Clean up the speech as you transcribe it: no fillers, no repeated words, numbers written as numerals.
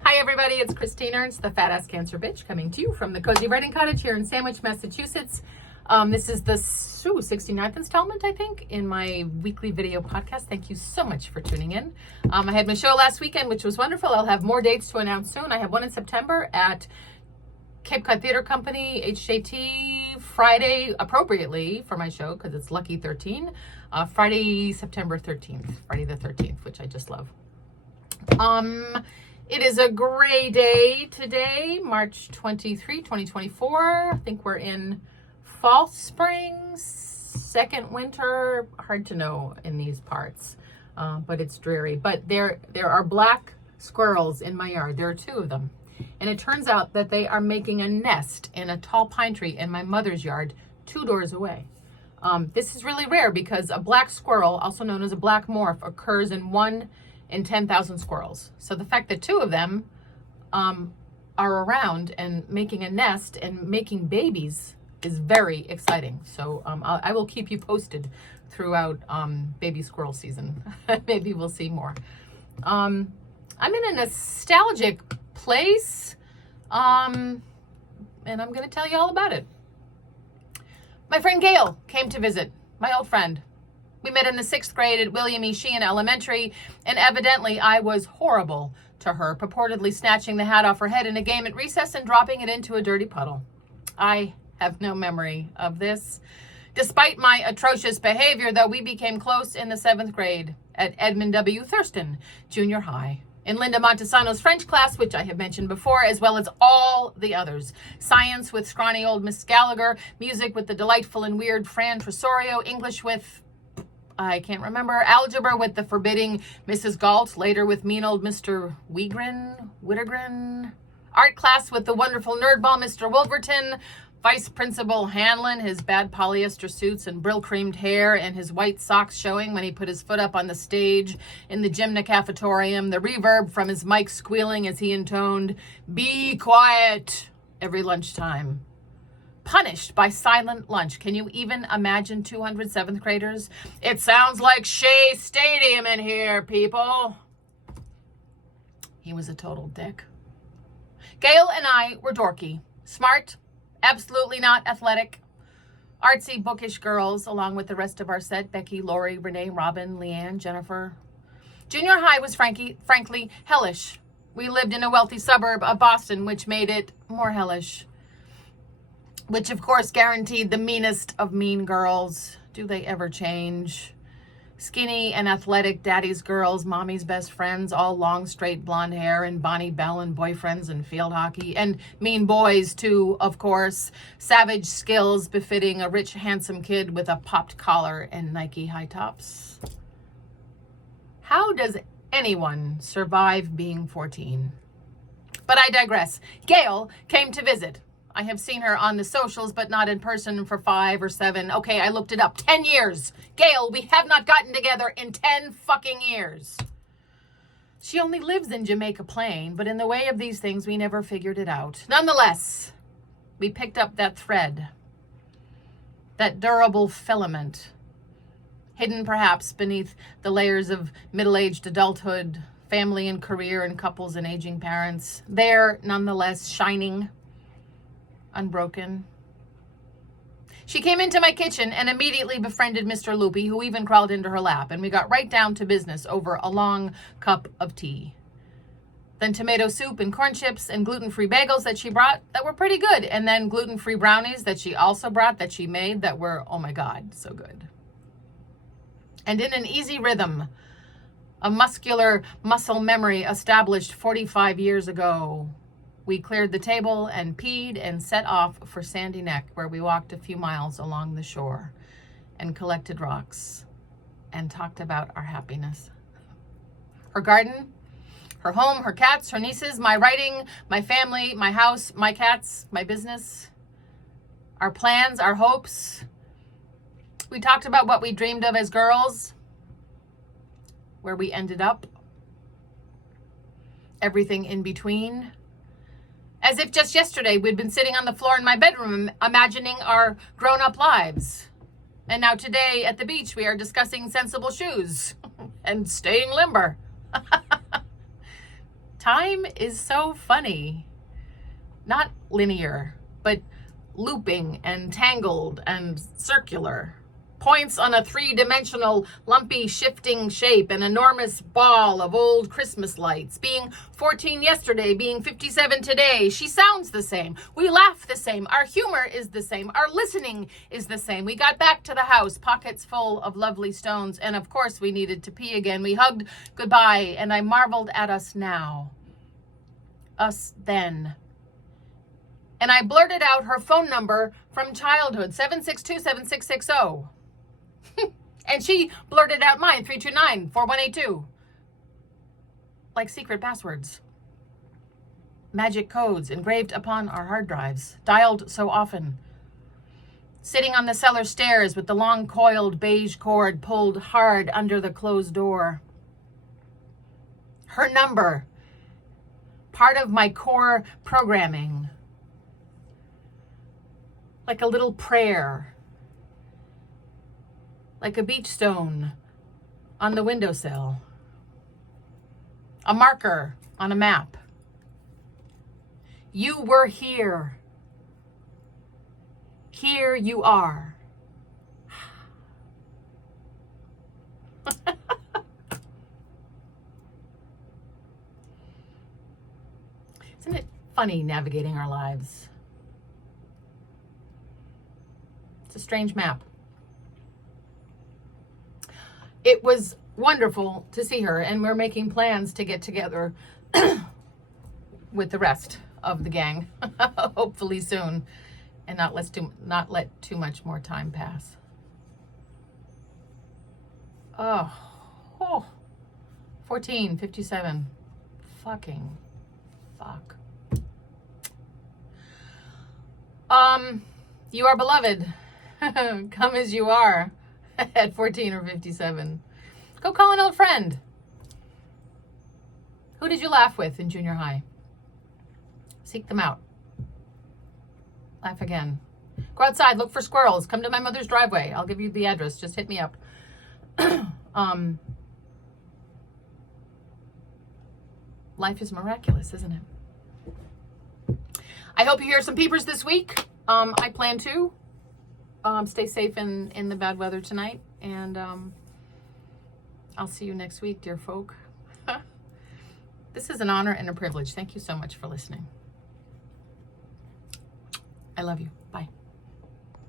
Hi everybody, it's Christine Ernst, the Fat Ass Cancer Bitch, coming to you from the Cozy Writing Cottage here in Sandwich, Massachusetts. This is the 69th installment, I think, in my weekly video podcast. Thank you so much for tuning in. I had my show last weekend, which was wonderful. I'll have more dates to announce soon. I have one in September at Cape Cod Theater Company, HJT, Friday, appropriately for my show, because it's Lucky 13, Friday, September 13th, Friday the 13th, which I just love. It is a gray day today, March 23, 2024. I think we're in fall, spring, second winter. Hard to know in these parts, but it's dreary. But there are black squirrels in my yard. There are two of them. And it turns out that they are making a nest in a tall pine tree in my mother's yard 2 doors away. This is really rare because a black squirrel, also known as a black morph, occurs in 1 in 10,000 squirrels. So the fact that two of them are around and making a nest and making babies is very exciting. So I will keep you posted throughout baby squirrel season. Maybe we'll see more. I'm in a nostalgic place, and I'm going to tell you all about it. My friend Gail came to visit, my old friend. We met in the 6th grade at William E. Sheehan Elementary, and evidently I was horrible to her, purportedly snatching the hat off her head in a game at recess and dropping it into a dirty puddle. I have no memory of this. Despite my atrocious behavior, though, we became close in the 7th grade at Edmund W. Thurston Junior High. In Linda Montesano's French class, which I have mentioned before, as well as all the others. Science with scrawny old Miss Gallagher, music with the delightful and weird Fran Tresorio, English with, I can't remember, algebra with the forbidding Mrs. Galt, later with mean old Mr. Whittergren, art class with the wonderful nerdball Mr. Wolverton, Vice Principal Hanlon, his bad polyester suits and brill-creamed hair and his white socks showing when he put his foot up on the stage in the gymnacafetorium, the reverb from his mic squealing as he intoned, "Be quiet," every lunchtime. Punished by silent lunch. Can you even imagine 200 7th graders? It sounds like Shea Stadium in here, people. He was a total dick. Gail and I were dorky, smart, absolutely not athletic, artsy, bookish girls, along with the rest of our set, Becky, Lori, Renee, Robin, Leanne, Jennifer. Junior high was frankly hellish. We lived in a wealthy suburb of Boston, which made it more hellish. Which, of course, guaranteed the meanest of mean girls. Do they ever change? Skinny and athletic daddy's girls, mommy's best friends, all long, straight blonde hair, and Bonnie Bell and boyfriends and field hockey. And mean boys, too, of course. Savage skills befitting a rich, handsome kid with a popped collar and Nike high tops. How does anyone survive being 14? But I digress. Gail came to visit. I have seen her on the socials, but not in person for 5 or 7. Okay, I looked it up. 10 years. Gail, we have not gotten together in 10 fucking years. She only lives in Jamaica Plain, but in the way of these things, we never figured it out. Nonetheless, we picked up that thread, that durable filament, hidden perhaps beneath the layers of middle-aged adulthood, family and career and couples and aging parents. There, nonetheless, shining, unbroken. She came into my kitchen and immediately befriended Mr. Loopy, who even crawled into her lap, and we got right down to business over a long cup of tea. Then tomato soup and corn chips and gluten-free bagels that she brought that were pretty good, and then gluten-free brownies that she also brought that she made that were, oh my God, so good. And in an easy rhythm, a muscular muscle memory established 45 years ago, we cleared the table and peed and set off for Sandy Neck, where we walked a few miles along the shore and collected rocks and talked about our happiness. Her garden, her home, her cats, her nieces, my writing, my family, my house, my cats, my business, our plans, our hopes. We talked about what we dreamed of as girls, where we ended up, everything in between. As if just yesterday we'd been sitting on the floor in my bedroom imagining our grown-up lives. And now today at the beach we are discussing sensible shoes and staying limber. Time is so funny. Not linear, but looping and tangled and circular. Points on a three-dimensional, lumpy, shifting shape, an enormous ball of old Christmas lights. Being 14 yesterday, being 57 today. She sounds the same. We laugh the same. Our humor is the same. Our listening is the same. We got back to the house, pockets full of lovely stones, and of course we needed to pee again. We hugged goodbye, and I marveled at us now. Us then. And I blurted out her phone number from childhood, 762-7660. And she blurted out mine, 329-4182. Like secret passwords. Magic codes engraved upon our hard drives, dialed so often. Sitting on the cellar stairs with the long coiled beige cord pulled hard under the closed door. Her number, part of my core programming. Like a little prayer. Like a beach stone on the windowsill. A marker on a map. You were here. Here you are. Isn't it funny navigating our lives? It's a strange map. It was wonderful to see her, and we're making plans to get together with the rest of the gang, hopefully soon, and not let too much more time pass. Oh, 14:57. Fucking fuck. You are beloved. Come as you are. At 14 or 57. Go call an old friend. Who did you laugh with in junior high? Seek them out. Laugh again. Go outside, look for squirrels. Come to my mother's driveway. I'll give you the address. Just hit me up. Life is miraculous, isn't it? I hope you hear some peepers this week. I plan to. Stay safe in the bad weather tonight, and I'll see you next week, dear folk. This is an honor and a privilege. Thank you so much for listening. I love you.